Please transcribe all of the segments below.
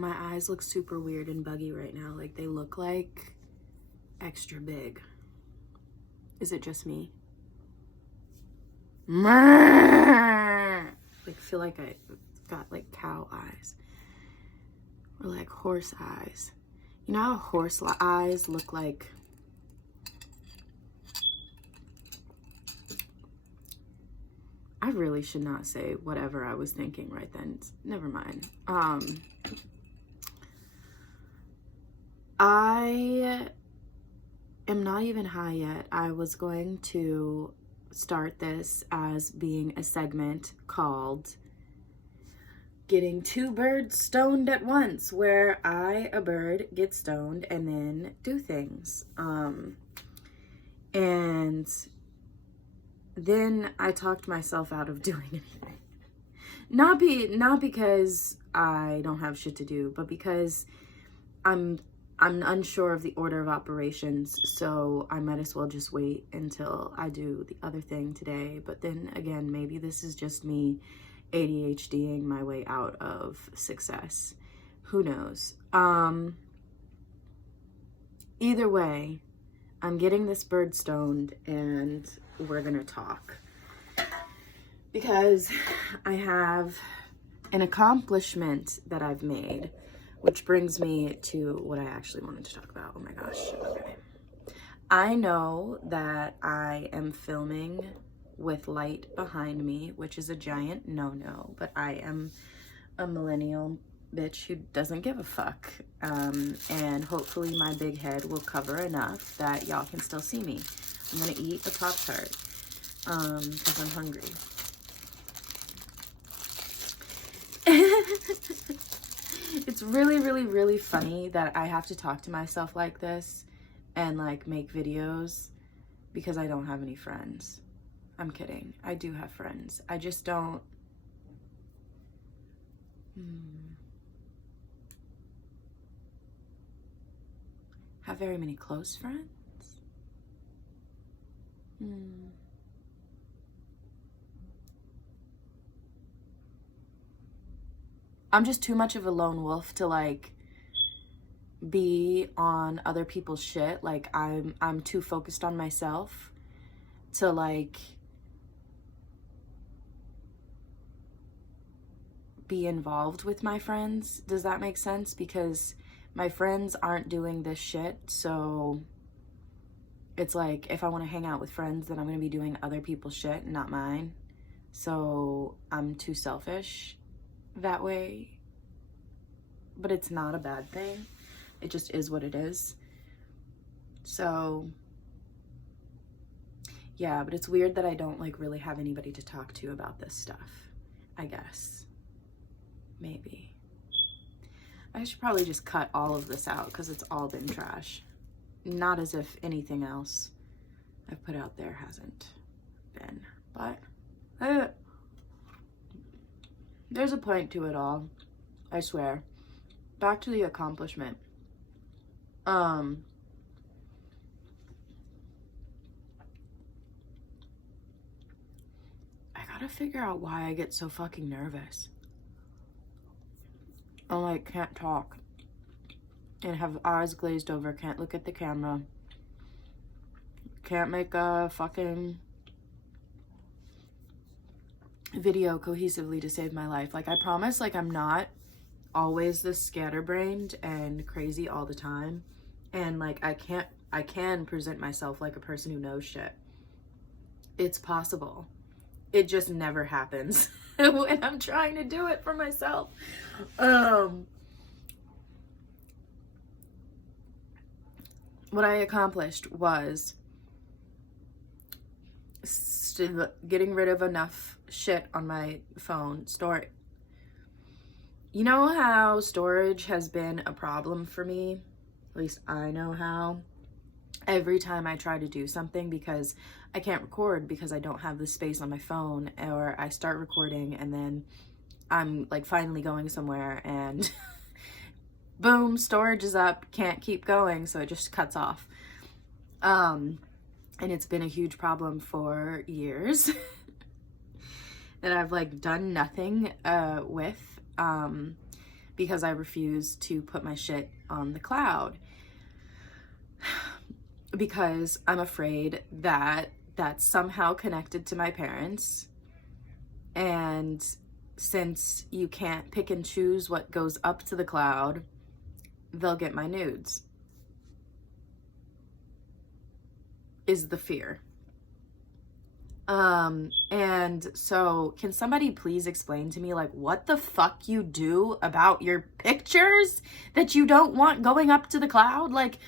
My eyes look super weird and buggy right now. Like, they look like extra big. Is it just me? Like, feel like I got like cow eyes or like horse eyes. You know how horse eyes look like? I really should not say whatever I was thinking right then. Never mind. I am not even high yet. I was going to start this as being a segment called Getting Two Birds Stoned at Once, where I, a bird, get stoned and then do things. And then I talked myself out of doing anything. Not because I don't have shit to do, but because I'm unsure of the order of operations, so I might as well just wait until I do the other thing today. But then again, maybe this is just me ADHDing my way out of success. Who knows? Either way, I'm getting this bird stoned and we're gonna talk. Because I have an accomplishment that I've made, which brings me to what I actually wanted to talk about. Oh my gosh, okay. I know that I am filming with light behind me, which is a giant no-no, but I am a millennial bitch who doesn't give a fuck. And hopefully my big head will cover enough that y'all can still see me. I'm gonna eat a Pop-Tart, because I'm hungry. It's really funny that I have to talk to myself like this and like make videos because I don't have any friends. I'm kidding. I do have friends. I just don't have very many close friends. I'm just too much of a lone wolf to like be on other people's shit. Like I'm too focused on myself to like be involved with my friends. Does that make sense? Because my friends aren't doing this shit, so it's like if I want to hang out with friends, then I'm going to be doing other people's shit, not mine. So I'm too selfish that way, but it's not a bad thing. It just is what it is. So yeah, but it's weird that I don't like really have anybody to talk to about this stuff, I guess. Maybe I should probably just cut all of this out because it's all been trash. Not as if anything else I've put out there hasn't been, but there's a point to it all, I swear. Back to the accomplishment. I gotta figure out why I get so fucking nervous. I like can't talk and have eyes glazed over, can't look at the camera, can't make a fucking video cohesively to save my life. Like, I promise, like, I'm not always this scatterbrained and crazy all the time, and like I can present myself like a person who knows shit. It's possible. It just never happens when I'm trying to do it for myself. What I accomplished was getting rid of enough shit on my phone. You know how storage has been a problem for me? At least I know how. Every time I try to do something, because I can't record because I don't have the space on my phone, or I start recording and then I'm like finally going somewhere and boom, storage is up, can't keep going, so it just cuts off. And it's been a huge problem for years that I've like done nothing with, because I refuse to put my shit on the cloud. Because I'm afraid that that's somehow connected to my parents. And since you can't pick and choose what goes up to the cloud, they'll get my nudes. Is the fear. And so can somebody please explain to me, like, what the fuck you do about your pictures that you don't want going up to the cloud? Like,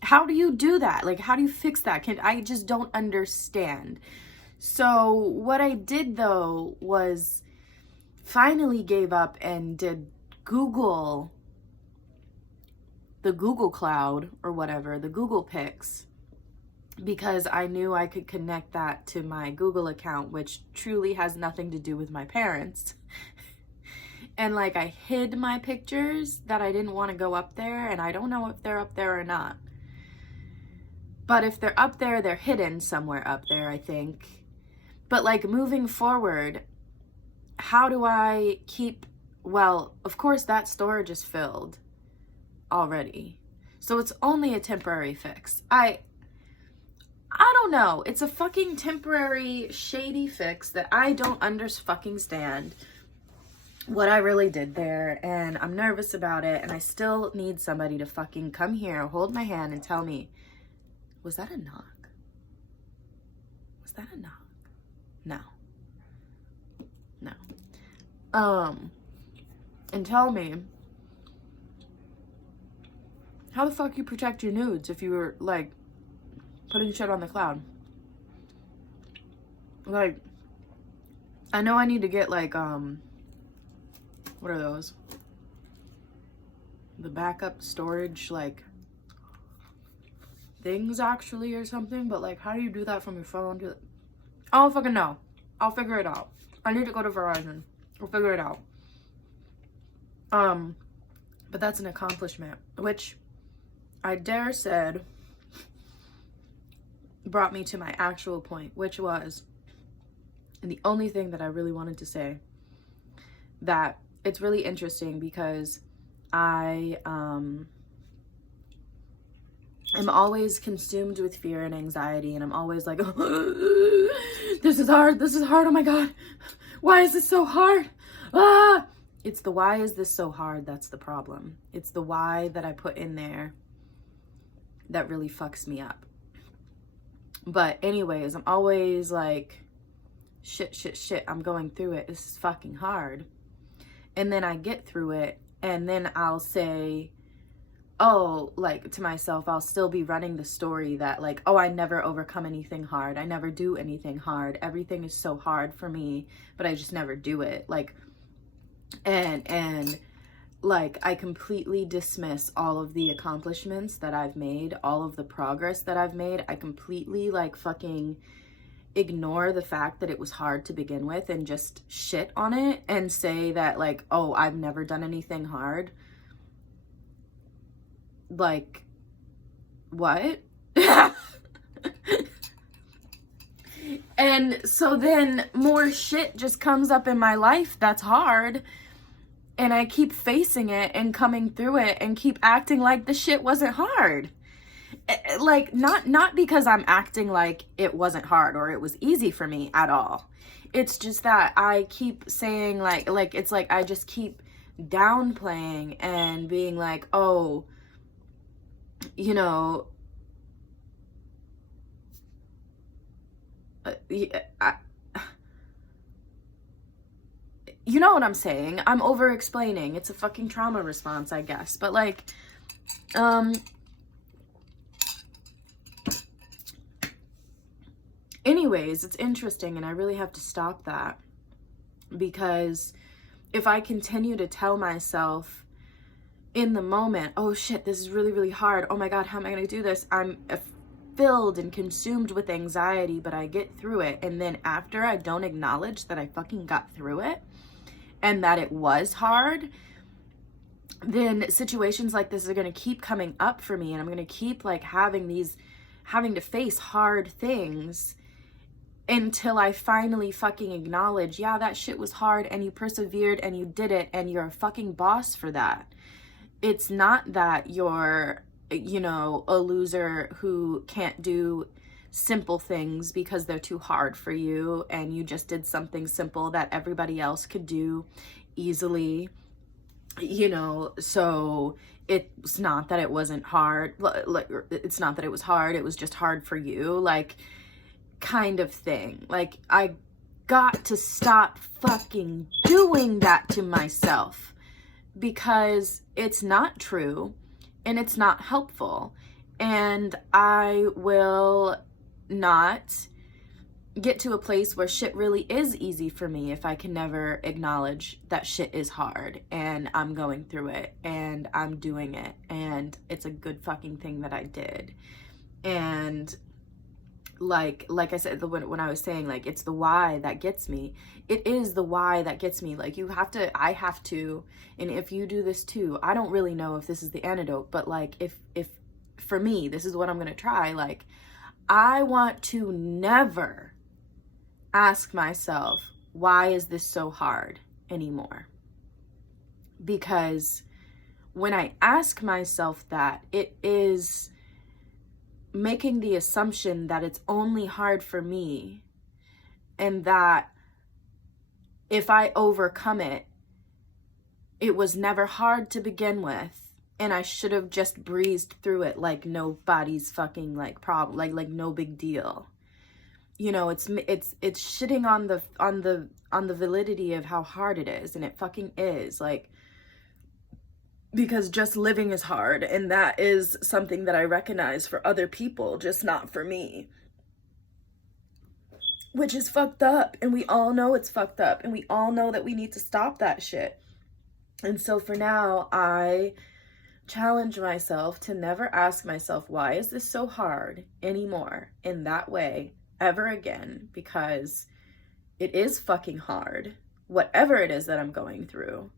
how do you do that? Like, how do you fix that? I just don't understand. So what I did though was finally gave up and did Google, the Google Cloud or whatever, the Google Pics, because I knew I could connect that to my Google account, which truly has nothing to do with my parents. And like, I hid my pictures that I didn't want to go up there, and I don't know if they're up there or not. But if they're up there, they're hidden somewhere up there, I think. But like, moving forward, how do I keep, well, of course that storage is filled already. So it's only a temporary fix. I don't know. It's a fucking temporary shady fix that I don't stand what I really did there, and I'm nervous about it, and I still need somebody to fucking come here, hold my hand, and tell me, was that a knock? Was that a knock? No. No. And tell me, how the fuck you protect your nudes if you were, like, putting shit on the cloud? Like, I know I need to get, like, what are those? The backup storage, like, things, actually, or something, but, like, how do you do that from your phone? I don't fucking know. I'll figure it out. I need to go to Verizon. We'll figure it out. But that's an accomplishment, which I dare said brought me to my actual point, which was, and the only thing that I really wanted to say, that it's really interesting because I am always consumed with fear and anxiety, and I'm always like, oh, this is hard, oh my god, why is this so hard? It's the why is this so hard that's the problem. It's the why that I put in there that really fucks me up. But anyways, I'm always like, shit, I'm going through it. This is fucking hard. And then I get through it, and then I'll say, oh, like, to myself, I'll still be running the story that, like, oh, I never overcome anything hard. I never do anything hard. Everything is so hard for me, but I just never do it. Like, and like, I completely dismiss all of the accomplishments that I've made, all of the progress that I've made. I completely, like, fucking ignore the fact that it was hard to begin with and just shit on it and say that, like, oh, I've never done anything hard. Like, what? And so then more shit just comes up in my life that's hard, and I keep facing it and coming through it and keep acting like the shit wasn't hard. Like, not because I'm acting like it wasn't hard or it was easy for me at all. It's just that I keep saying, like it's like I just keep downplaying and being like, oh, you know, you know what I'm saying? I'm over explaining. It's a fucking trauma response, I guess. But like, anyways, it's interesting, and I really have to stop that, because if I continue to tell myself in the moment, oh shit, this is really, really hard. Oh my God, how am I going to do this? I'm filled and consumed with anxiety, but I get through it. And then after, I don't acknowledge that I fucking got through it and that it was hard, then situations like this are going to keep coming up for me, and I'm going to keep, like, having to face hard things. until I finally fucking acknowledge, yeah, that shit was hard and you persevered and you did it and you're a fucking boss for that. It's not that you're, you know, a loser who can't do simple things because they're too hard for you and you just did something simple that everybody else could do easily, you know. So it's not that it wasn't hard, like it's not that it was hard, it was just hard for you, like, kind of thing. Like, I got to stop fucking doing that to myself, because it's not true and it's not helpful, and I will not get to a place where shit really is easy for me if I can never acknowledge that shit is hard and I'm going through it and I'm doing it and it's a good fucking thing that I did. And like I said, when I was saying, like, it's the why that gets me. It is the why that gets me. Like, I have to, and if you do this too, I don't really know if this is the antidote, but like, if for me, this is what I'm gonna try. Like, I want to never ask myself, why is this so hard anymore? Because when I ask myself that, it is making the assumption that it's only hard for me, and that if I overcome it, it was never hard to begin with, and I should have just breezed through it like nobody's fucking like problem, like no big deal. You know, it's shitting on the validity of how hard it is, and it fucking is, like, because just living is hard, and that is something that I recognize for other people, just not for me, which is fucked up, and we all know it's fucked up, and we all know that we need to stop that shit. And so for now, I challenge myself to never ask myself, why is this so hard anymore in that way ever again, because it is fucking hard, whatever it is that I'm going through.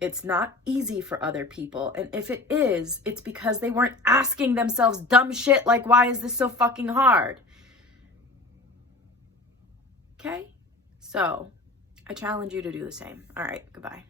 It's not easy for other people, and if it is, it's because they weren't asking themselves dumb shit like, why is this so fucking hard? Okay? So, I challenge you to do the same. All right, goodbye.